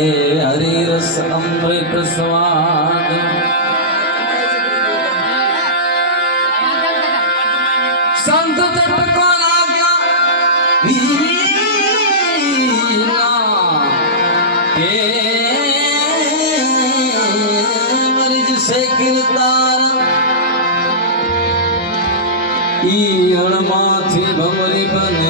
એ હરિરસ અમૃત સ્વાદ. સંત તટકો લાગ્યા. વીના કે મરીજ સે કિરતાર ઈ અણમાંથી ભમરી બને.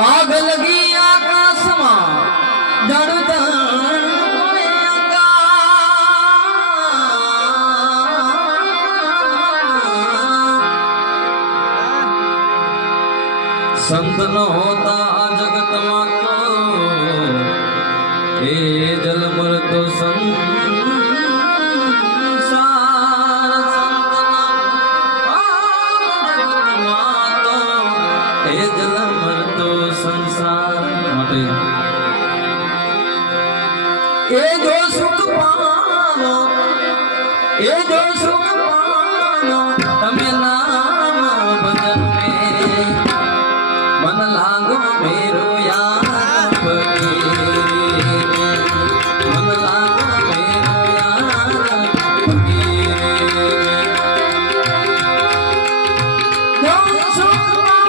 આગ લગી આકાશમાં ધડ સંત ન હોતા આ જગતમાં એ જલ મરતો એ જો સુખ પાનો એ જો સુખ પાનો તમે નામ ભજન મેં મન લાગો મેરો ફકીર મન લાગો મેરો ફકીર જો સુખ જો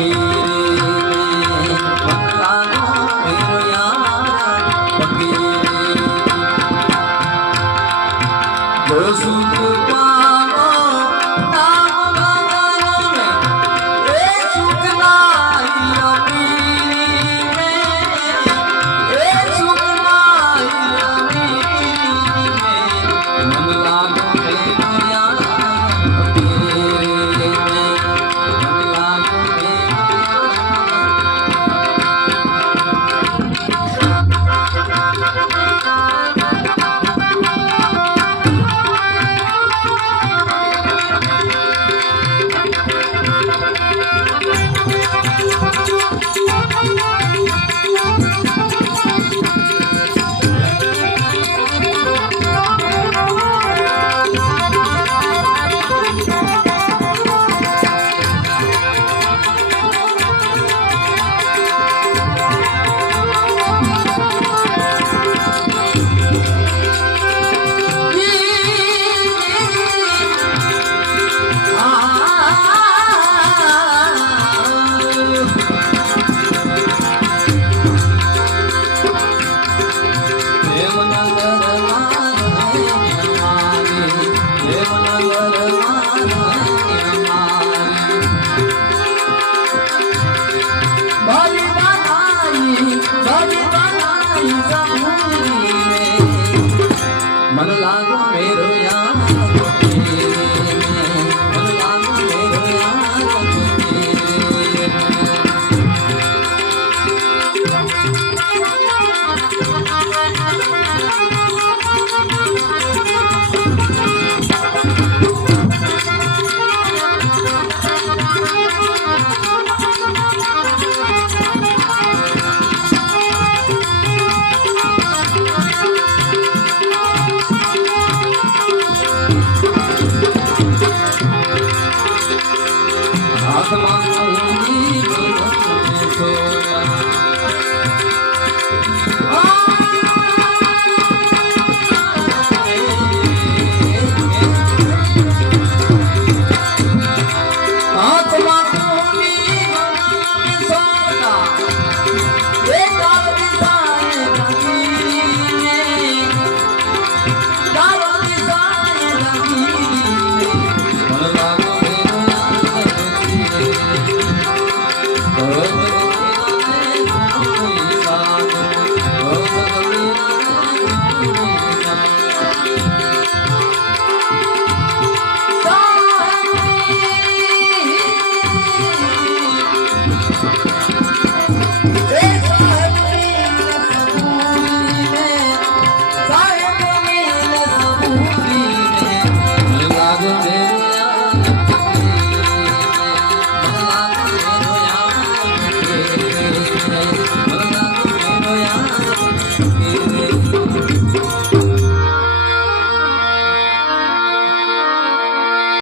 Thank you. ભરી બનાવી ભરી બનાવી